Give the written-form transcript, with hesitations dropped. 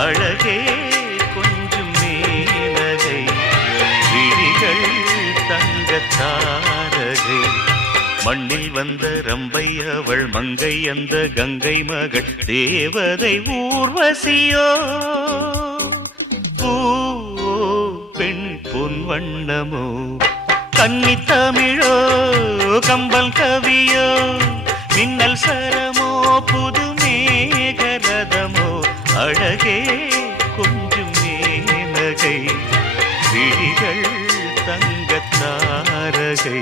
அழகே கொஞ்சம் மேலகை விழிகள் தங்கத்தாரகை மண்ணில் வந்த ரம்பை அவள் மங்கை அந்த கங்கை மகள் தேவதை ஊர்வசியோ பூ பெண் பொன் வண்ணமோ கன்னி தமிழோ கம்பல் கவியோ மின்னல் சரமோ புது மேகரதமோ அழகே கொஞ்சம் மேனகை விழிகள் தங்கத்தாரகை